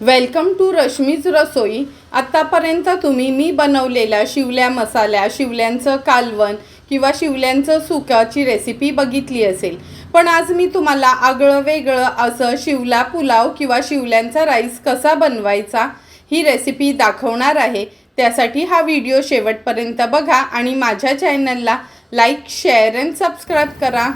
Welcome to Rashmi's रसोई आत्तापर्यंत तुम्ही मी बनवलेल्या शिवल्या मसाल्या शिवल्यांचं कालवण किंवा शिवल्यांचं सुकाची रेसिपी बघितली असेल. पण आज मी तुम्हाला आगळं वेगळं असं शिवला पुलाव किंवा शिवल्यांचा राईस कसा बनवायचा ही रेसिपी दाखवणार आहे. त्यासाठी हा व्हिडिओ शेवटपर्यंत बघा आणि माझ्या चॅनलला लाईक शेअर अँड सबस्क्राईब करा.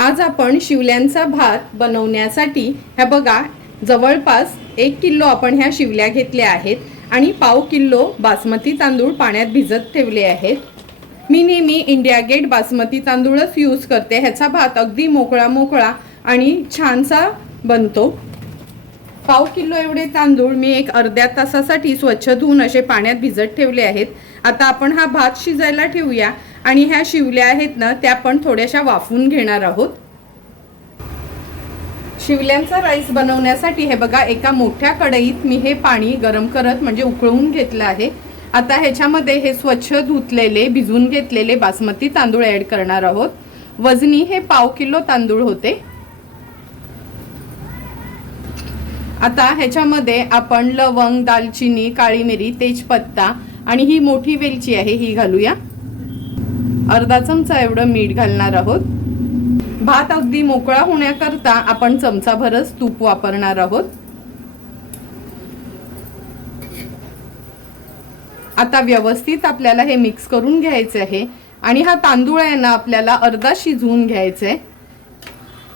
आज आपण शिवल्यांचा भात बनवण्यासाठी ह्या बघा जवळपास एक किलो आपण ह्या शिवल्या घेतल्या आहेत आणि पाव किलो बासमती तांदूळ पाण्यात भिजत ठेवले आहेत. मी नेहमी इंडिया गेट बासमती तांदूळच यूज करते ह्याचा भात अगदी मोकळा मोकळा आणि छानसा बनतो. पाव किलो एवढे तांदूळ मी एक अर्ध्या तासासाठी स्वच्छ धुवून असे पाण्यात भिजत ठेवले आहेत. आता आपण हा भात शिजायला ठेवूया आणि ह्या शिवल्या आहेत ना त्या पण थोड्याशा वाफवून घेणार आहोत. शिवल्यांचा राईस बनवण्यासाठी हे बघा एका मोठ्या कढईत मी हे पाणी गरम करत म्हणजे उकळवून घेतलं आहे. आता ह्याच्यामध्ये हे स्वच्छ धुतलेले भिजून घेतलेले बासमती तांदूळ ऍड करणार आहोत. वजनी हे पाव किलो तांदूळ होते. आता ह्याच्यामध्ये आपण लवंग दालचिनी काळी मिरी तेजपत्ता आणि ही मोठी वेलची आहे ही घालूया. अर्धा चमचा एवढं मीठ घालणार आहोत. भात अगदी मोकळा होण्याकरता आपण चमचाभरच तूप वापरणार आहोत. आता व्यवस्थित आपल्याला हे मिक्स करून घ्यायचे आहे आणि हा तांदूळ आहे ना आपल्याला अर्धा शिजवून घ्यायचा. आहे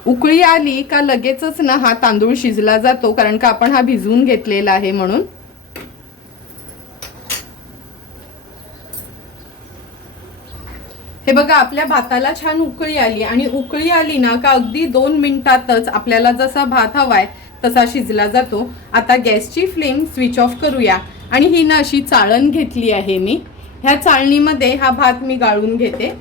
उकळी आली का लगेचच ना हा तांदूळ शिजला जातो कारण का आपण हा भिजवून घेतलेला आहे म्हणून. हे बघा आपल्या भाताला छान उकळी आली आणि उकळी आली ना का अगदी दोन मिनिटातच आपल्याला जसा भात हवाय तसा शिजला जातो. आता गॅसची फ्लेम स्विच ऑफ करूया. आणि ही ना अशी चाळण घेतली आहे मी. ह्या चाळणीमध्ये हा भात मी गाळून घेते.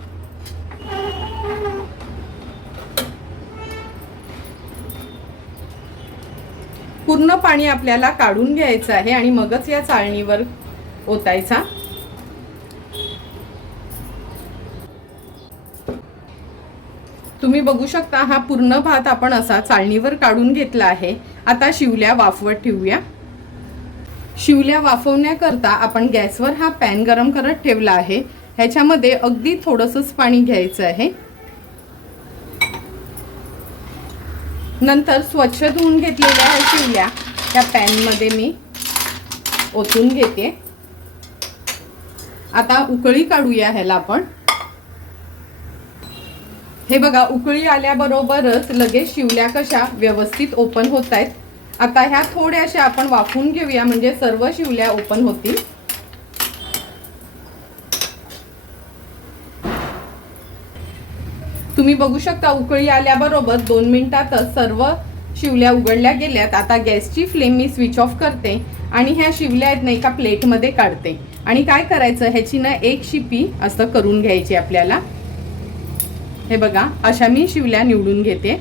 पूर्ण पाणी आपल्याला काढून घ्यायचं आहे आणि मगच या चाळणीवर ओतायचा. तुम्ही बघू शकता हा पूर्ण भात आपण असा चाळणीवर काढून घेतला आहे. आता शिवल्या वाफवत ठेवूया. शिवल्या वाफवण्याकरता आपण गॅसवर हा पॅन गरम करत ठेवला आहे. ह्याच्यामध्ये अगदी थोडंसंच पाणी घ्यायचं आहे. नंतर स्वच्छ धुवून घेतलेल्या ह्या शिवल्या त्या पॅनमध्ये मी ओतून घेते. आता उकळी काढूया ह्याला आपण. हे बघा उकळी आल्याबरोबरच लगेच शिवल्या कशा व्यवस्थित ओपन होत आहेत आता ह्या थोड्याशा आपण वाफून घेऊया म्हणजे सर्व शिवल्या ओपन होतील. तुम्ही बघू शकता उकळी आल्याबरोबर दोन मिनिटातच सर्व शिवल्या उघडल्या गेल्यात. आता गॅसची फ्लेम मी स्विच ऑफ करते आणि ह्या शिवल्या आहेत ना एका प्लेटमध्ये काढते. आणि काय करायचं? ह्याची ना एक शिपी असं करून घ्यायची आपल्याला. हे बघा अशा मी शिवल्या निवडून घेते.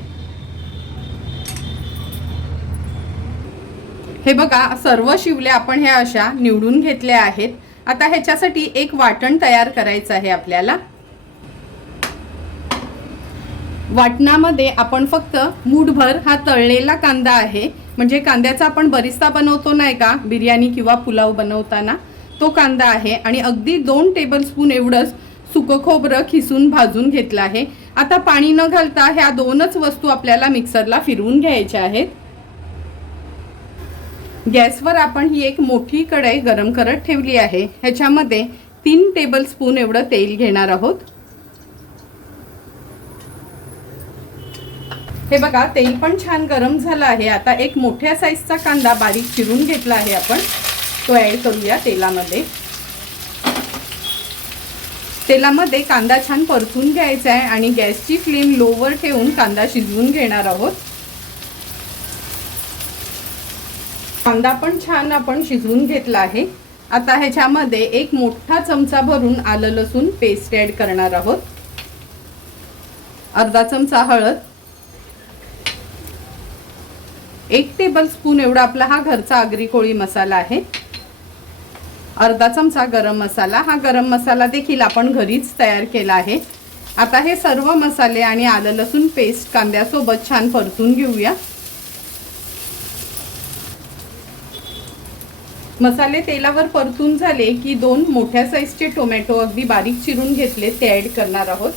हे बघा सर्व शिवल्या आपण ह्या अशा निवडून घेतल्या आहेत. आता ह्याच्यासाठी एक वाटण तयार करायचं आहे आपल्याला. वाटणामध्ये आपण फक्त मूठभर हा तळलेला कांदा आहे. म्हणजे कांद्याचा आपण बरिस्ता बनवतो नाही का? बिर्याणी किंवा पुलाव बनवताना. तो कांदा आहे आणि अगदी दोन टेबलस्पून एवढंच सुकं खोबरं खिसून भाजून घेतलं आहे. आता पाणी न घालता ह्या दोनच वस्तू आपल्याला मिक्सरला फिरवून घ्यायच्या आहेत. गॅसवर आपण ही एक मोठी कढई गरम करत ठेवली आहे. ह्याच्यामध्ये तीन टेबलस्पून एवढं तेल घेणार आहोत. हे बघा तेल पण छान गरम झालं आहे. आता एक मोठ्या साईजचा कांदा बारीक चिरून घेतला आहे आपण. तो ॲड करूया तेलामध्ये. तेलामध्ये कांदा छान परतून घ्यायचा आहे आणि गॅसची फ्लेम लोवर ठेवून कांदा शिजवून घेणार आहोत. कांदा पण छान आपण शिजवून घेतला आहे. आता ह्याच्यामध्ये एक मोठा चमचा भरून आलं लसूण पेस्ट ॲड करणार आहोत. अर्धा चमचा हळद. एक टेबल स्पून एवढा आपला हा घरचा आगरी कोळी मसाला आहे. अर्धा चमचा गरम मसाला. हा गरम मसाला देखील आपण घरीच तयार केला आहे. आता हे सर्व मसाले आणि आलं लसूण पेस्ट कांद्यासोबत छान परतून घेऊया. मसाले तेलावर परतून झाले की दोन मोठ्या साईजचे टोमॅटो अगदी बारीक चिरून घेतले ते ॲड करणार आहोत.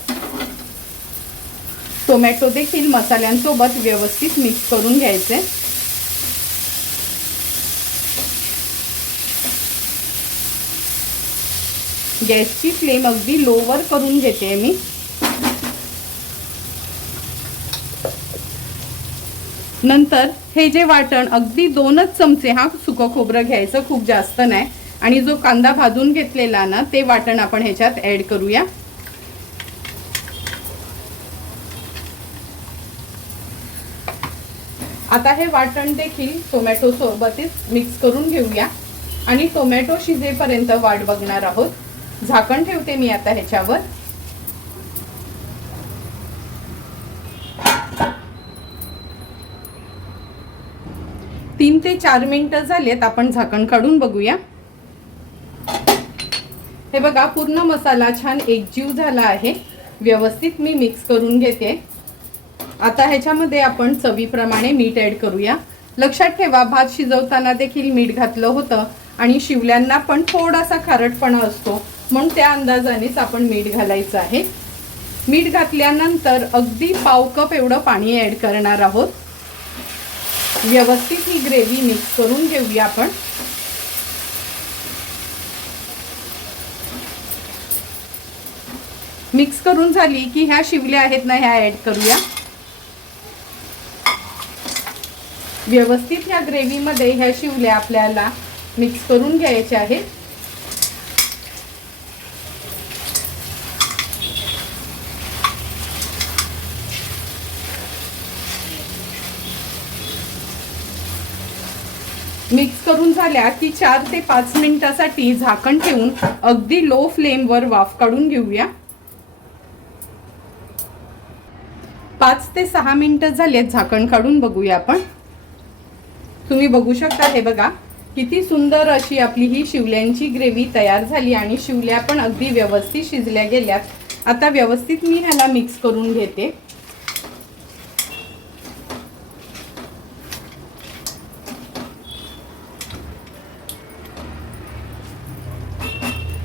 टोमॅटो देखील मसाल्यांसोबत व्यवस्थित मिक्स करून घ्यायचे. गॅसची फ्लेम अगदी लोवर करून घेते मी. नंतर हे जे वाटण अगदी दोनच चमचे हा सुकं खोबरं घ्यायचं खूप जास्त नाही. आणि जो कांदा भाजून घेतलेला ना ते वाटण आपण ह्याच्यात ऍड करूया. आता हे वाटण देखील टोमॅटो सोबतच मिक्स करून घेऊया. आणि टोमॅटो शिजेपर्यंत वाट बघणार आहोत. झाकण ठेवते मी आता ह्याच्यावर. तीन ते चार मिनिटं झालेत आपण झाकण काढून बघूया. हे बघा पूर्ण मसाला छान एकजीव झाला आहे. व्यवस्थित मी मिक्स करून घेते. आता ह्याच्यामध्ये आपण चवीप्रमाणे मीठ ॲड करूया. लक्षात ठेवा भात शिजवताना देखील मीठ घातलं होतं आणि शिवल्यांना पण थोडासा खारटपणा असतो. म्हणून त्या अंदाजानेच आपण मीठ घालायचं आहे. मीठ घातल्यानंतर अगदी पाव कप एवढं पाणी ॲड करणार आहोत. व्यवस्थित ही ग्रेव्ही मिक्स करून घेऊया आपण. मिक्स करून झाली की ह्या शिवल्या आहेत ना ह्या ऍड करूया. व्यवस्थित ह्या ग्रेव्हीमध्ये ह्या शिवल्या आपल्याला मिक्स करून घ्यायच्या आहेत. मिक्स करून झाल्या की चार ते पाच मिनिटासाठी झाकण ठेवून अगदी लो फ्लेमवर वाफ काढून घेऊया. पाच ते सहा मिनिटं झालेत झाकण काढून बघूया आपण. तुम्ही बघू शकता हे बघा किती सुंदर अशी आपली ही शिवल्यांची ग्रेव्ही तयार झाली आणि शिवल्या पण अगदी व्यवस्थित शिजल्या गेल्यात. आता व्यवस्थित मी ह्याला मिक्स करून घेते.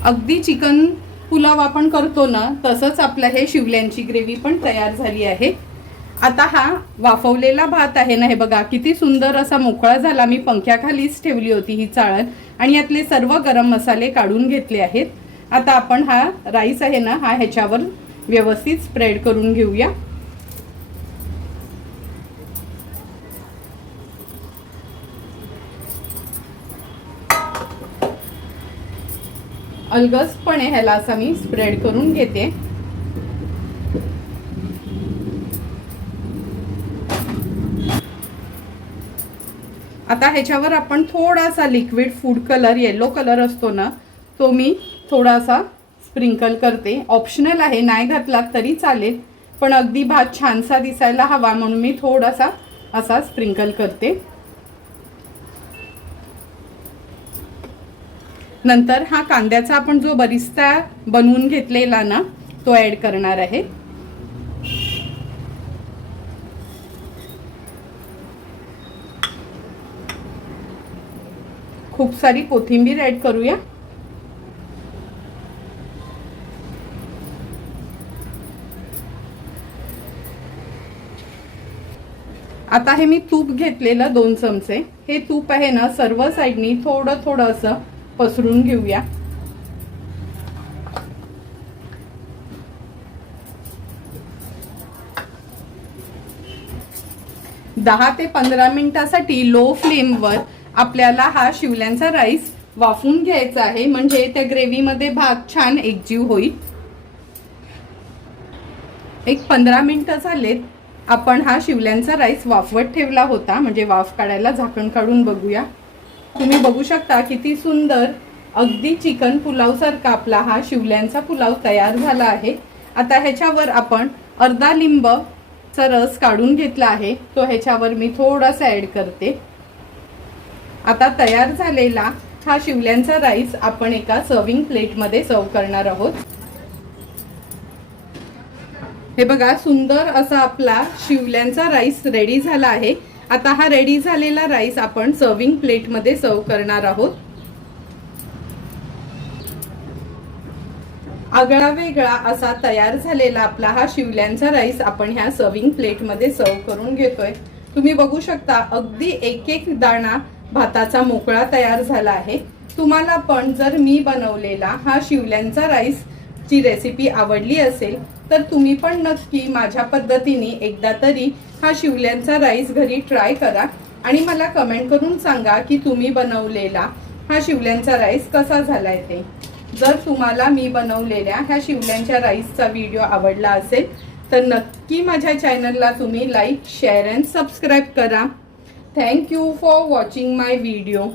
अगदी चिकन पुलाव आपण करतो ना तसंच आपलं हे शिवल्यांची ग्रेव्ही पण तयार झाली आहे. आता हा वाफवलेला भात आहे ना हे बघा किती सुंदर असा मोकळा झाला. मी पंख्याखालीच ठेवली होती ही चाळण आणि यातले सर्व गरम मसाले काढून घेतले आहेत. आता आपण हा राईस आहे ना हा ह्याच्यावर व्यवस्थित स्प्रेड करून घेऊया. अलगसपणे ह्याला असा मी स्प्रेड करून घेते. आता ह्याच्यावर आपण थोडासा liquid food colour yellow colour असतो ना तो मी थोडासा स्प्रिंकल करते. ऑप्शनल आहे नाही घातलात तरी चालेल पण अगदी भात छानसा दिसायला हवा म्हणून मी थोडासा असा स्प्रिंकल करते. नंतर हा कांद्याचा आपण जो बरिस्ता बनवून घेतलेला ना तो ॲड करणार आहे. खूप सारी कोथिंबीर ॲड करूया. आता हे मी तूप घेतलेलं दोन चमचे. हे तूप आहे ना सर्व साईडनी थोडं थोडं असं पसरून घेऊया. दहा ते पंधरा मिनिटासाठी लो फ्लेमवर आपल्याला हा शिवल्यांचा राईस वाफून घ्यायचा आहे. म्हणजे त्या ग्रेव्हीमध्ये भात छान एकजीव होईल. एक पंधरा मिनिटं झालेत. आपण हा शिवल्यांचा राईस वाफवत ठेवला होता. म्हणजे वाफ काढायला झाकण काढून बघूया. तुम्ही बघू शकता किती सुंदर अगदी चिकन पुलावसारखा आपला हा शिवल्यांचा पुलाव तयार झाला आहे. आता ह्याच्यावर आपण अर्धा लिंबचा रस काढून घेतला आहे. तो ह्याच्यावर मी थोडासा ॲड करते. आता तयार झालेला हा शिवल्यांचा राईस आपण एका सर्विंग प्लेटमध्ये सर्व करणार आहोत. हे बघा सुंदर असा आपला शिवल्यांचा राईस रेडी झाला आहे. आता हा रेडी झालेला राईस आपण सर्विंग प्लेटमध्ये सर्व करणार आहोत. आगळा वेगळा असा तयार झालेला आपला हा शिवल्यांचा राईस आपण ह्या सर्विंग प्लेटमध्ये सर्व करून घेतोय. तुम्ही बघू शकता अगदी एक एक दाणा भाताचा मोकळा तयार झाला आहे. तुम्हाला पण जर मी बनवलेला हा शिवल्यांचा राईस ची रेसिपी आवडली असेल तर तुम्ही पण नक्की माझ्या पद्धतीने एकदा तरी हा शिवल्यांचा राईस घरी ट्राय करा आणि मला कमेंट करून सांगा की तुम्ही बनवलेला हा शिवल्यांचा राईस कसा झाला आहे ते. जर तुम्हाला मी बनवलेल्या ह्या शिवल्यांच्या राईसचा व्हिडिओ आवडला असेल तर नक्की माझ्या चॅनलला तुम्ही लाईक शेअर अँड सबस्क्राईब करा. Thank you for watching my video